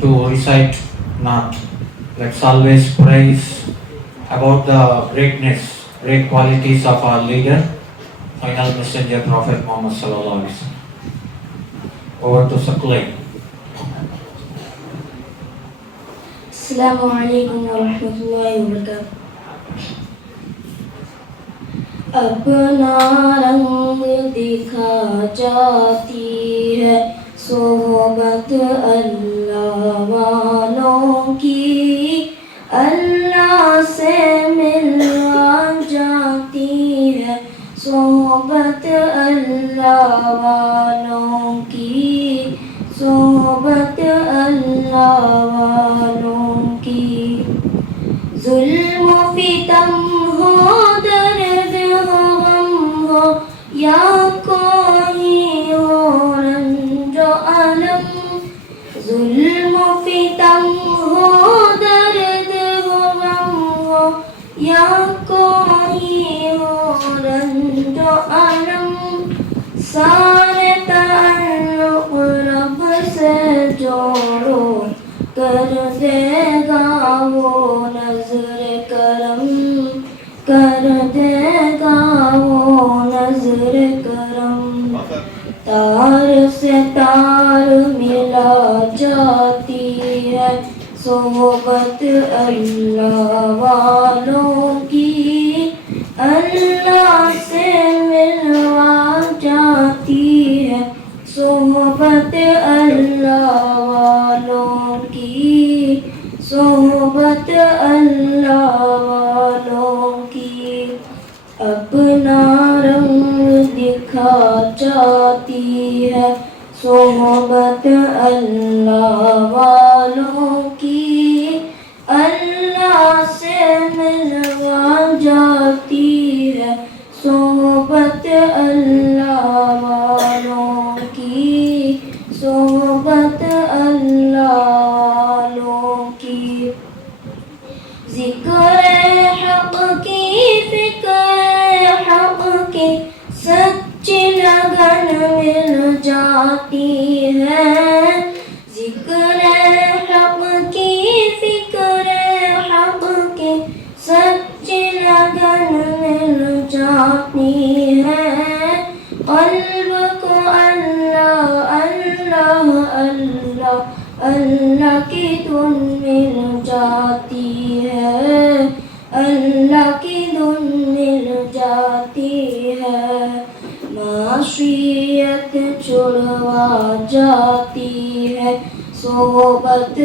to recite Naat. Let's always praise about the greatness, great qualities of our leader, final messenger Prophet Muhammad Sallallahu Alaihi Wasallam. Over to Saklay. Assalamu alaikum warahmatullahi wabarakatuh. अपना रंग दिखा जाती है सोहबत अल्लाह वालों की, अल्लाह से मिलवा जाती है सोहबत अल्लाह वालों की, सोहबत अल्लाह वालों की। जुल्म फितम हो, दर्द हो, गम हो, या कोई हो रंजो अलम, जुल्म फितम हो, दर्द हो, गम हो, या कोई हो रंजो अलम, सारे ताल्लुक़ रब से जोड़ो, कर देगा वो नज़र करम, कर देगा वो नज़र करम। तार से तार मिला जाती है सोहबत अल्लाह वालों की, अल्लाह से मिलवा जाती है सोहबत अल्लाह वालों की, सोहबत अल्लाह वालों की। अपना रंग दिखा जाती है सोहबत अल्लाह वालों की, अल्लाह से मिलवा जाती है सोहबत अल्लाह वालों की, सोहबत अल्लाह वालों की। ज़िक्र हक़ की, फ़िक्र हक़ की सच्ची लगन मिल जाती है, ज़िक्र हक़ की, फ़िक्र हक़ की सच्ची लगन मिल जाती है। क़ल्ब को अल्लाह अल्लाह अल्लाह अल्लाह की धुन मिल जाती है, अल्लाह की धुन मिल जाती है। माशियत छुड़वा जाती है सोहबत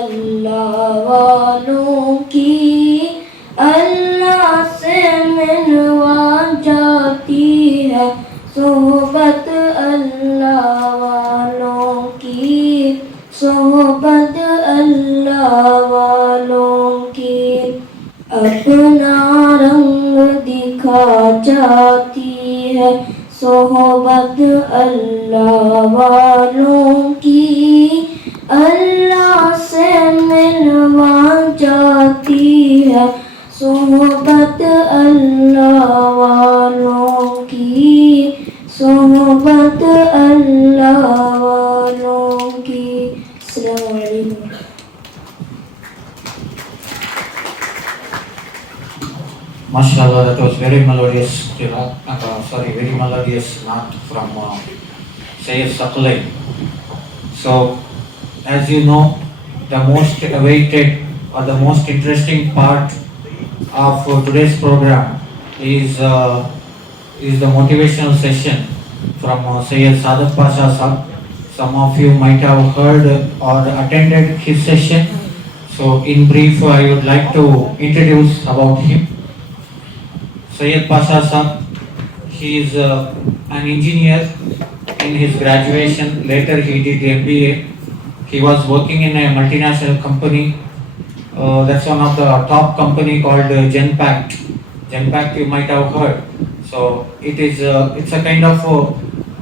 अल्लाह वालों की, अल्लाह से मिलवा जाती है सोहबत अल्लाह वालों की, सोहबत अल्लाह वालों की। अपना रंग दिखा जाती है सोहबत अल्लाह वालों की, अल्लाह से मिलवा जाती है सोहबत अल्लाह वालों की, सोहबत अल्लाह वालों की। अस्सलामु अलैकुम। MashaAllah, that was very melodious, very melodious Naat from Sayyid Saklay. So, as you know, the most awaited or the most interesting part of today's program is the motivational session from Sayyid Sadat Pasha Sahab. Some of you might have heard or attended his session. So, in brief, I would like to introduce about him. Sayyid Pasha Sahab, he is an engineer in his graduation. Later he did MBA. He was working in a multinational company. That's one of the top company called Genpact. Genpact you might have heard. So it's a kind of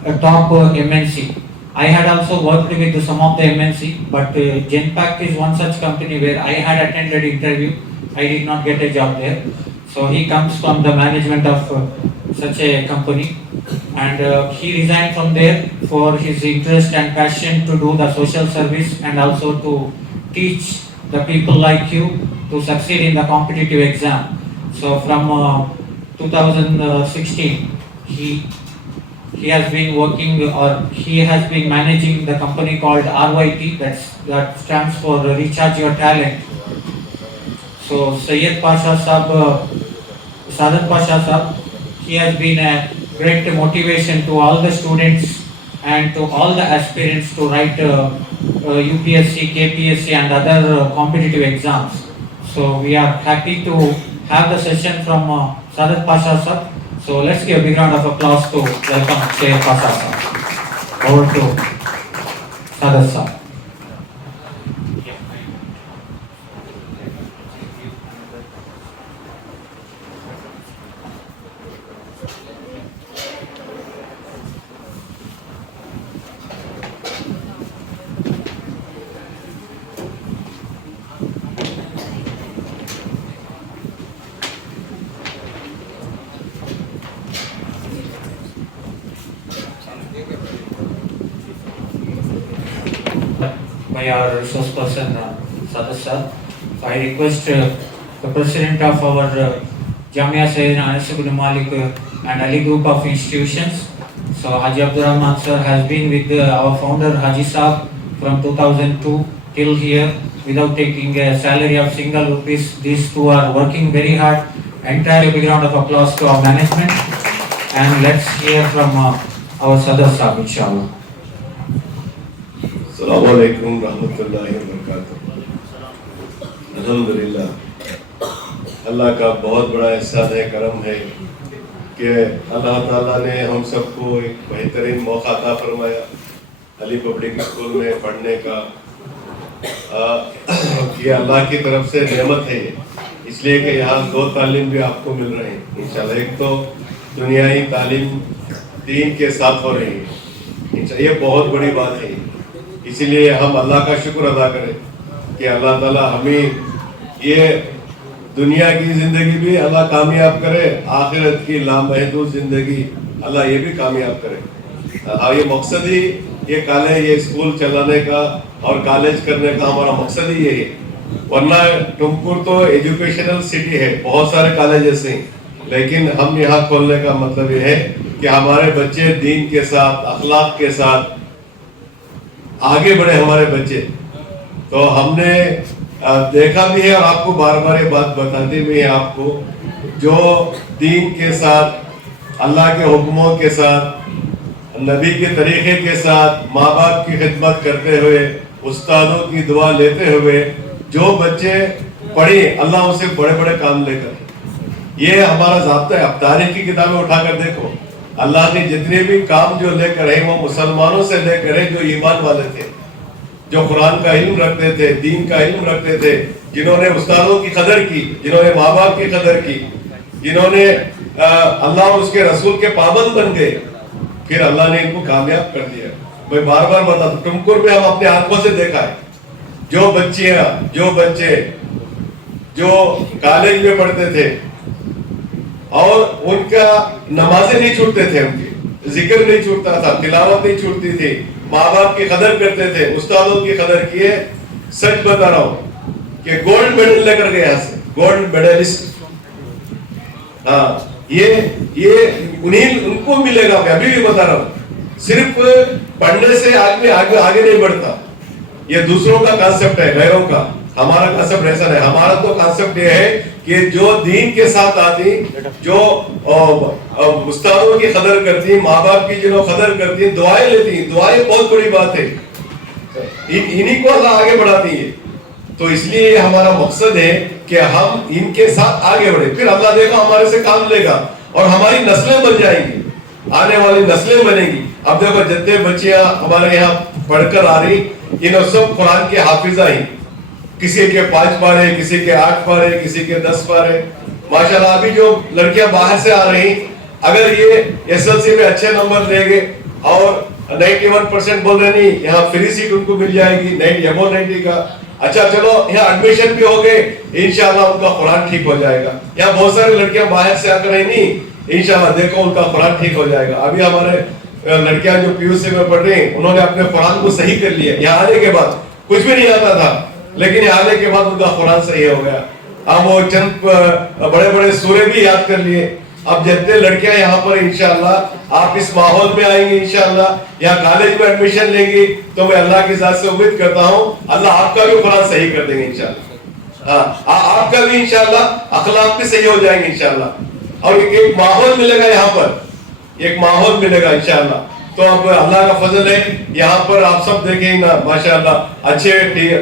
a top MNC. I had also worked with some of the MNC, but Genpact is one such company where I had attended interview. I did not get a job there. So he comes from the management of such a company, and he resigned from there for his interest and passion to do the social service and also to teach the people like you to succeed in the competitive exam. So from 2016, he has been working, or he has been managing the company called RYT, that stands for Recharge Your Talent. So Sayyid Pasha Sahab, Sadat Pasha Sahab, he has been a great motivation to all the students and to all the aspirants to write UPSC, KPSC and other competitive exams. So we are happy to have the session from Sadat Pasha Sahab. So let's give a big round of applause to welcome Sayyid Pasha Sahab. Over to Sadat Sahab. By our resource person, Sadat sir. I request the president of our Jamia Sayyidina Anas ibn Malik and Ali Group of Institutions. So Haji Abdur Rahman sir has been with our founder Haji Saab from 2002 till here without taking a salary of single rupees. These two are working very hard. Entire big round of applause to our management, and let's hear from our Sadat Saab, inshallah. अस्सलामु अलैकुम रहमतुल्लाहि व बरकातुहू। अल्हम्दुलिल्लाह, अल्लाह का बहुत बड़ा एहसान है, करम है कि अल्लाह ताला ने हम सबको एक बेहतरीन मौका अता फरमाया अली पब्लिक स्कूल में पढ़ने का। ये अल्लाह की तरफ से नेमत है, इसलिए कि यहाँ दो तालीम भी आपको मिल रहे हैं इंशाल्लाह। एक तो दुनियाई तालीम दीन के साथ हो रही है, ये बहुत बड़ी बात है। इसीलिए हम अल्लाह का शुक्र अदा करें कि अल्लाह ताला हमें ये दुनिया की ज़िंदगी भी अल्लाह कामयाब करे, आखिरत की लामहदूद ज़िंदगी अल्लाह ये भी कामयाब करे। ये मकसद ही ये कॉलेज, ये स्कूल चलाने का और कॉलेज करने का हमारा मकसद ही ये है। वरना टुमकुर तो एजुकेशनल सिटी है, बहुत सारे कॉलेजेस हैं, लेकिन हम यहाँ खोलने का मतलब ये है कि हमारे बच्चे दीन के साथ, अखलाक के साथ आगे बढ़े हमारे बच्चे। तो हमने देखा भी है और आपको बार बार ये बात बताते भी हैं आपको, जो दीन के साथ, अल्लाह के हुक्मों के साथ, नबी के तरीके के साथ, माँ बाप की खिदमत करते हुए, उस्तादों की दुआ लेते हुए जो बच्चे पढ़े, अल्लाह उसे बड़े बड़े काम लेकर, ये हमारा ज़ाब्ता है। अब तारीख की किताबें उठाकर देखो, अल्लाह ने जितने भी काम जो लेकर है वो मुसलमानों से लेकर है जो ईमान वाले थे, जो कुरान का इल्म रखते थे, दीन का इल्म रखते थे, जिन्होंने उस्तादों की कदर की, जिन्होंने माँ बाप की कदर की, जिन्होंने अल्लाह और उसके रसूल के पाबंद बन गए, फिर अल्लाह ने इनको कामयाब कर दिया। मैं बार बार बताता हूँ, टुमकुर में हम अपने आंखों से देखा है, जो बच्चे जो कॉलेज में पढ़ते थे और उनका नमाजें नहीं छूटते थे, उनके जिक्र नहीं छूटता था, तिलावत नहीं छूटती थी, माँ बाप की कदर करते थे, उस्तादों की कदर किए। सच बता रहा हूँ कि गोल्ड मेडल लेकर गए यहाँ से, गोल्ड मेडलिस्ट। हाँ, ये उनको मिलेगा। मैं अभी भी बता रहा हूँ, सिर्फ पढ़ने से आदमी आगे नहीं बढ़ता, ये दूसरों का कांसेप्ट है, गैरों का। हमारा कांसेप्ट ऐसा नहीं, हमारा तो कांसेप्ट ये है कि जो दीन के साथ आती, जो उस्तादों की कदर करती, माँ बाप की जिन्हों कदर करती, दुआएं लेती, दुआएं बहुत बड़ी बात है, इन्हीं को अल्लाह आगे बढ़ाती है। तो इसलिए हमारा मकसद है कि हम इनके साथ आगे बढ़े, फिर अल्लाह देखा हमारे से काम लेगा और हमारी नस्लें बन जाएंगी, आने वाली नस्लें बनेगी। अब देखो जितने बच्चियां हमारे यहाँ पढ़कर आ रही, इन सब कुरान के हाफिजा ही, किसी के 5 पारे, किसी के 8 पारे, किसी के 10 पारे। माशाल्लाह अभी जो लड़कियां बाहर से आ रही, अगर ये एसएलसी में अच्छे नंबर लेंगे और 91% बोल रहे नहीं, यहाँ फ्री सीट उनको मिल जाएगी, 90 का। अच्छा चलो यहाँ एडमिशन भी हो गए, इंशाल्लाह उनका कुरान ठीक हो जाएगा। यहाँ बहुत सारी लड़कियां बाहर से आकर नहीं, इंशाल्लाह देखो उनका कुरान ठीक हो जाएगा। अभी हमारे लड़कियां जो पीयूसी में पढ़ रही हैं उन्होंने अपने कुरान को सही कर लिया। यहाँ आने के बाद कुछ भी नहीं आता था, लेकिन यहाँ आने के बाद उनका कुरान सही हो गया। अब वो चंद बड़े बड़े सूरे भी याद कर लिए। अब जितने लड़कियां यहाँ पर इंशाल्लाह आप इस माहौल में आएंगे, इंशाल्लाह यहाँ कॉलेज में एडमिशन लेंगी, तो मैं अल्लाह की जात से उम्मीद करता हूँ अल्लाह आपका भी कुरान सही कर देंगे इंशाल्लाह। आपका भी इंशाल्लाह अखलाक भी सही हो जाएंगे इंशाल्लाह। और एक माहौल मिलेगा यहाँ पर, एक माहौल मिलेगा इंशाल्लाह। तो अब अल्लाह का फजल है, यहाँ पर आप सब देखें ना माशाल्लाह अच्छे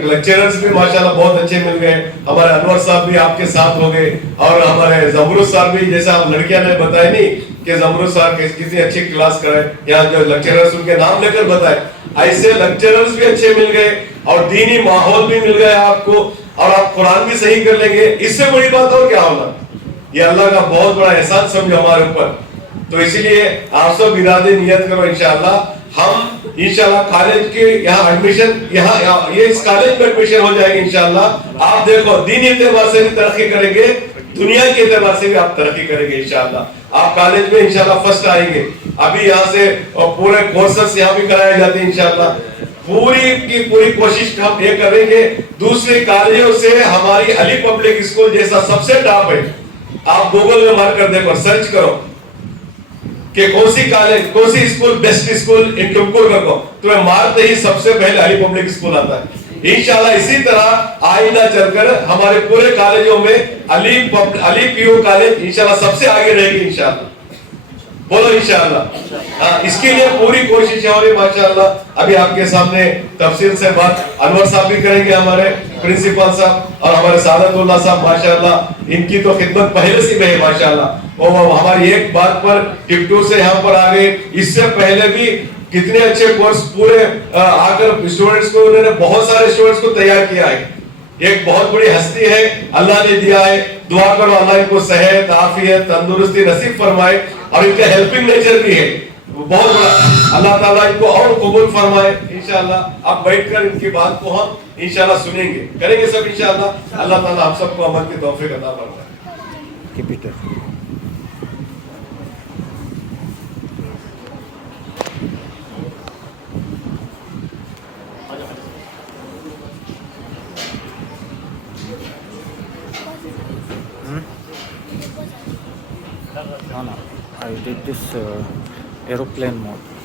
लेक्चरर्स भी माशाल्लाह बहुत अच्छे मिल गए। हमारे अनवर साहब भी आपके साथ हो गए, और हमारे जमरुद साहब भी, जैसा आप लड़कियां ने बताया नहीं कि जमरुद साहब कितनी अच्छी क्लास कराए, यहाँ जो लेक्चरर्स उनके नाम लेकर बताए, ऐसे लेक्चरर्स भी अच्छे मिल गए और दीनी माहौल भी मिल गया आपको, और आप कुरान भी सही कर लेंगे। इससे बड़ी बात और क्या होना, ये अल्लाह का बहुत बड़ा एहसान समझो हमारे ऊपर। तो इसीलिए आप सब इरादे नियत करो इंशाल्लाह। हम इंशाल्लाह कॉलेज के यहाँ एडमिशन, यहाँ ये इस कॉलेज में एडमिशन हो जाएगी इंशाल्लाह। आप देखो दीनी एतबार से भी तरक्की करेंगे, दुनिया के एतबार से भी आप तरक्की करेंगे इंशाल्लाह। आप कॉलेज में इंशाल्लाह फर्स्ट आएंगे। अभी यहाँ से पूरे कोर्सेस यहाँ भी कराए जाते हैं इंशाल्लाह। पूरी की पूरी कोशिश हम ये करेंगे दूसरे कॉलेजों से हमारी अली पब्लिक स्कूल जैसा सबसे टॉप है। आप गूगल में मार कर देखो, सर्च करो कि कौन सी कॉलेज, कौन सी school best school in Tumkur को, तुम्हें मारते ही सबसे पहले अली पब्लिक स्कूल आता है। इंशाल्लाह इसी तरह आइंदा चलकर हमारे पूरे कॉलेजों में अली पीयू कॉलेज इंशाल्लाह सबसे आगे रहेगी इंशाल्लाह। बोलो इंशाल्लाह। इसके लिए पूरी कोशिश है। और माशाल्लाह अभी आपके सामने तफसील से बात अनवर साहब भी करेंगे, हमारे प्रिंसिपल साहब, और हमारे सादतुल्लाह साहब माशाल्लाह, इनकी तो खिदमत पहले से में है माशाल्लाह। और हमारी एक बात पर टिप्टू से यहाँ पर आ गए, इससे पहले भी कितने अच्छे कोर्स पूरे आकर स्टूडेंट्स को, उन्होंने बहुत सारे स्टूडेंट्स को तैयार किया है। एक बहुत बड़ी हस्ती है, अल्लाह ने दिया है। दुआ करो अल्लाह इनको सेहत, आफियत, तंदुरुस्ती नसीब फरमाए, और इनका हेल्पिंग नेचर भी है बहुत बड़ा। अल्लाह ताला इनको और कबूल फरमाए इंशाल्लाह। अब बैठकर इनकी बात को हम इंशाल्लाह सुनेंगे, करेंगे सब इंशाल्लाह। अल्लाह ताला आप सबको अमल की तौफीक अता फरमाए। No, I did this aeroplane mode.